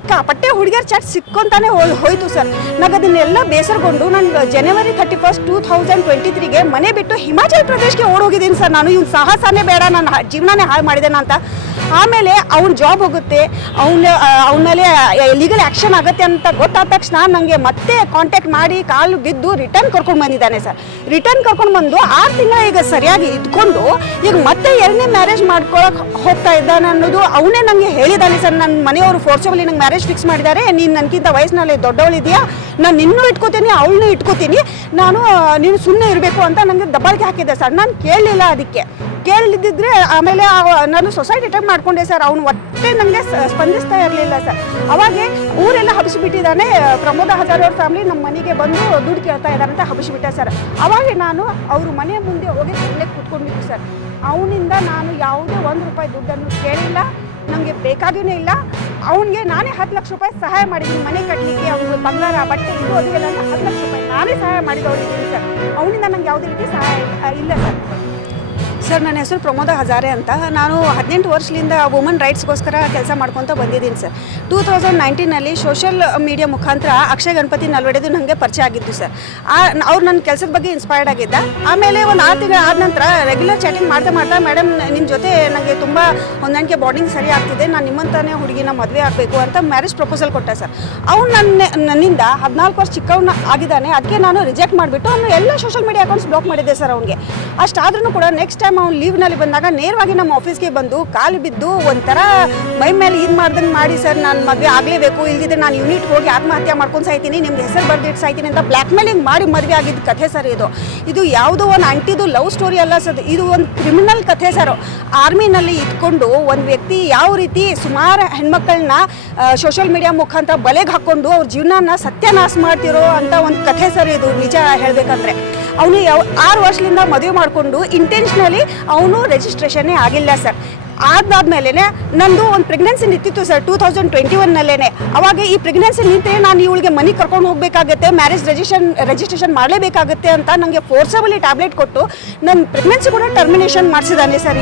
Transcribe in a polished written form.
ಸಿಕ್ಕಾಪಟ್ಟೆ ಹುಡುಗಿಯರ್ ಚಾಟ್ ಸಿಕ್ಕೊಂತಾನೆ ಹೋಯ್ತು ಸರ್. ನನಗೆ ಅದನ್ನೆಲ್ಲ ಬೇಸರಗೊಂಡು ನಾನು ಜನವರಿ 31, 2023ಗೆ ಮನೆ ಬಿಟ್ಟು ಹಿಮಾಚಲ್ ಪ್ರದೇಶ್ಗೆ ಓಡೋಗಿದ್ದೀನಿ ಸರ್. ನಾನು ಇವ್ನ ಸಾಹಸನೇ ಬೇಡ, ನನ್ನ ಜೀವನನೇ ಹಾಳು ಮಾಡಿದ್ದೇನೆ ಅಂತ. ಆಮೇಲೆ ಅವ್ನ ಜಾಬ್ ಹೋಗುತ್ತೆ, ಅವನ ಮೇಲೆ ಲೀಗಲ್ ಆ್ಯಕ್ಷನ್ ಆಗುತ್ತೆ ಅಂತ ಗೊತ್ತಾದ ತಕ್ಷಣ ನನಗೆ ಮತ್ತೆ ಕಾಂಟ್ಯಾಕ್ಟ್ ಮಾಡಿ ಕಾಲು ಬಿದ್ದು ರಿಟರ್ನ್ ಕರ್ಕೊಂಡು ಬಂದಿದ್ದಾನೆ ಸರ್. ರಿಟರ್ನ್ ಕರ್ಕೊಂಡು ಬಂದು 6 ತಿಂಗಳ ಈಗ ಸರಿಯಾಗಿ ಇದ್ಕೊಂಡು ಈಗ ಮತ್ತೆ 2ನೇ ಮ್ಯಾರೇಜ್ ಮಾಡ್ಕೊಳಕ್ಕೆ ಹೋಗ್ತಾ ಇದ್ದಾನೆ ಅನ್ನೋದು ಅವನೇ ನನಗೆ ಹೇಳಿದ್ದಾನೆ ಸರ್. ನನ್ನ ಮನೆಯವರು ಫೋರ್ಸಬಲಿ ನಂಗೆ ಮ್ಯಾರೇಜ್ ಫಿಕ್ಸ್ ಮಾಡಿದ್ದಾರೆ, ನೀನು ನನಗಿಂತ ವಯಸ್ಸಿನಲ್ಲಿ ದೊಡ್ಡವಳಿದೆಯಾ, ನಾನು ನಿನ್ನೂ ಇಟ್ಕೋತೀನಿ ಅವಳನ್ನೂ ಇಟ್ಕೋತೀನಿ, ನೀನು ಸುಮ್ಮನೆ ಇರಬೇಕು ಅಂತ ನನಗೆ ದಬ್ಬಾಳಿಕೆ ಹಾಕಿದ್ದೆ ಸರ್. ನಾನು ಕೇಳಲಿಲ್ಲ, ಅದಕ್ಕೆ ಕೇಳಿದ್ದಿದ್ರೆ ಆಮೇಲೆ ನಾನು ಸೊಸೈಟಿ ಅಟೆಂಡ್ ಮಾಡ್ಕೊಂಡೆ ಸರ್. ಅವನು ಒಟ್ಟೆ ನನಗೆ ಸ್ಪಂದಿಸ್ತಾ ಇರಲಿಲ್ಲ ಸರ್. ಅವಾಗೆ ಊರೆಲ್ಲ ಹಬ್ಬಿಸಿಬಿಟ್ಟಿದ್ದಾನೆ. ಪ್ರಮೋದ ಹಜಾರ್ ಅವ್ರ ಫ್ಯಾಮಿಲಿ ನಮ್ಮ ಮನೆಗೆ ಬಂದು ದುಡ್ಡು ಕೇಳ್ತಾ ಇದ್ದಾರೆ ಅಂತ ಹಬ್ಬಿಸಿಬಿಟ್ಟೆ ಸರ್. ಅವಾಗ ನಾನು ಅವ್ರ ಮನೆಯ ಮುಂದೆ ಹೋಗಿ ಒಳ್ಳೆ ಕೂತ್ಕೊಂಡಿದ್ದು ಸರ್. ಅವನಿಂದ ನಾನು ಯಾವುದೇ ₹1 ದುಡ್ಡನ್ನು ಕೇಳಿಲ್ಲ, ನನಗೆ ಬೇಕಾಗಿಯೂ ಇಲ್ಲ. ಅವನಿಗೆ ನಾನೇ 10 ಲಕ್ಷ ರೂಪಾಯಿ ಸಹಾಯ ಮಾಡಿದ್ದೀನಿ ಮನೆ ಕಟ್ಟಲಿಕ್ಕೆ, ಅವ್ನಿಗೆ ಬಂಗಾರ ಬಟ್ಟೆ ಇದು ಅದೆಲ್ಲ 10 ಲಕ್ಷ ರೂಪಾಯಿ ನಾನೇ ಸಹಾಯ ಮಾಡಿದವಳಿದ್ದೀನಿ ಸರ್. ಅವನಿಂದ ನನಗೆ ಯಾವುದೇ ರೀತಿ ಸಹಾಯ ಇಲ್ಲ ಸರ್. ಸರ್, ನನ್ನ ಹೆಸರು ಪ್ರಮೋದ ಹಜಾರೆ ಅಂತ. ನಾನು 18 ವರ್ಷದಿಂದ ವುಮನ್ ರೈಟ್ಸ್ಗೋಸ್ಕರ ಕೆಲಸ ಮಾಡ್ಕೊತ ಬಂದಿದ್ದೀನಿ ಸರ್. 2019ನಲ್ಲಿ ಸೋಷಿಯಲ್ ಮೀಡಿಯಾ ಮುಖಾಂತರ ಅಕ್ಷಯ್ ಗಣಪತಿ ನಲ್ವಡೆದು ನನಗೆ ಪರಿಚಯ ಆಗಿದ್ದು ಸರ್. ಅವ್ರು ನನ್ನ ಕೆಲಸದ ಬಗ್ಗೆ ಇನ್ಸ್ಪೈರ್ಡ್ ಆಗಿದ್ದ. ಆಮೇಲೆ ಒಂದು 6 ತಿಂಗಳು ಆದ ನಂತರ ರೆಗ್ಯುಲರ್ ಚಾಟಿಂಗ್ ಮಾಡ್ತಾ ಮೇಡಮ್ ನಿಮ್ಮ ಜೊತೆ ನನಗೆ ತುಂಬ ಹೊಂದಾಣಿಕೆ ಬಾಂಡಿಂಗ್ ಸರಿ ಆಗ್ತಿದೆ, ನಾನು ನಿಮ್ಮಂತಾನೇ ಹುಡುಗಿನ ಮದುವೆ ಆಗಬೇಕು ಅಂತ ಮ್ಯಾರೇಜ್ ಪ್ರಪೋಸಲ್ ಕೊಟ್ಟ ಸರ್. ಅವ್ನು ನನ್ನಿಂದ 14 ವರ್ಷ ಚಿಕ್ಕವನ್ನ ಆಗಿದ್ದಾನೆ. ಅದಕ್ಕೆ ನಾನು ರಿಜೆಕ್ಟ್ ಮಾಡಿಬಿಟ್ಟು ಅವನು ಎಲ್ಲ ಸೋಷಿಯಲ್ ಮೀಡಿಯಾ ಅಕೌಂಟ್ಸ್ ಬ್ಲಾಕ್ ಮಾಡಿದ್ದೆ ಸರ್. ಅವ್ನಿಗೆ ಅಷ್ಟಾದ್ರೂ ಕೂಡ ನೆಕ್ಸ್ಟ್ ಟೈಮ್ ಅವ್ನು ಲೀವ್ನಲ್ಲಿ ಬಂದಾಗ ನೇರವಾಗಿ ನಮ್ಮ ಆಫೀಸ್ಗೆ ಬಂದು ಕಾಲು ಬಿದ್ದು ಒಂಥರ ಮೈ ಮೇಲೆ ಇದು ಮಾಡ್ದಂಗೆ ಮಾಡಿ, ಸರ್ ನಾನು ಮದುವೆ ಆಗಲೇಬೇಕು, ಇಲ್ದಿದ್ರೆ ನಾನು ಯೂನಿಟ್ ಹೋಗಿ ಆತ್ಮಹತ್ಯೆ ಮಾಡ್ಕೊಂಡು ಸಾಯ್ತೀನಿ, ನಿಮ್ಗೆ ಹೆಸರು ಬರ್ದಿಟ್ಟು ಸಾಯ್ತೀನಿ ಅಂತ ಬ್ಲ್ಯಾಕ್ ಮೇಲಿಂಗ್ ಮಾಡಿ ಮದುವೆ ಆಗಿದ್ದ ಕಥೆ ಸರ್. ಇದು ಯಾವುದೋ ಒಂದು ಅಂಟಿದು ಲವ್ ಸ್ಟೋರಿ ಅಲ್ಲ ಸರ್, ಇದು ಒಂದು ಕ್ರಿಮಿನಲ್ ಕಥೆ ಸರ್. ಆರ್ಮಿನಲ್ಲಿ ಇಟ್ಕೊಂಡು ಒಂದು ವ್ಯಕ್ತಿ ಯಾವ ರೀತಿ ಸುಮಾರು ಹೆಣ್ಮಕ್ಳನ್ನ ಸೋಷಿಯಲ್ ಮೀಡಿಯಾ ಮುಖಾಂತರ ಬಲೆಗೆ ಹಾಕ್ಕೊಂಡು ಅವ್ರ ಜೀವನನ ಸತ್ಯನಾಶ ಮಾಡ್ತಿರೋ ಅಂತ ಒಂದು ಕಥೆ ಸರ್. ಇದು ನಿಜ ಹೇಳಬೇಕಂದ್ರೆ ಅವನು 6 ವರ್ಷದಿಂದ ಮದುವೆ ಮಾಡಿಕೊಂಡು ಇಂಟೆನ್ಷನಲಿ ಅವನು ರಿಜಿಸ್ಟ್ರೇಷನ್ನೇ ಆಗಿಲ್ಲ ಸರ್. ಅದಾದ್ಮೇಲೆ ನಂದು ಒಂದು ಪ್ರೆಗ್ನೆನ್ಸಿ ನಿಂತಿತ್ತು ಸರ್ 2021ನಲ್ಲೇ. ಅವಾಗ ಈ ಪ್ರೆಗ್ನೆನ್ಸಿ ನಿಂತರೆ ನಾನು ಇವಳಿಗೆ ಮನೆಗೆ ಕರ್ಕೊಂಡು ಹೋಗಬೇಕಾಗತ್ತೆ, ಮ್ಯಾರೇಜ್ ರಿಜಿಸ್ಟ್ರೇಷನ್ ಮಾಡಲೇಬೇಕಾಗುತ್ತೆ ಅಂತ ನನಗೆ ಫೋರ್ಸಬಲಿ ಟ್ಯಾಬ್ಲೆಟ್ ಕೊಟ್ಟು ನನ್ನ ಪ್ರೆಗ್ನೆನ್ಸಿ ಕೂಡ ಟರ್ಮಿನೇಷನ್ ಮಾಡಿಸಿದ್ದಾನೆ ಸರ್.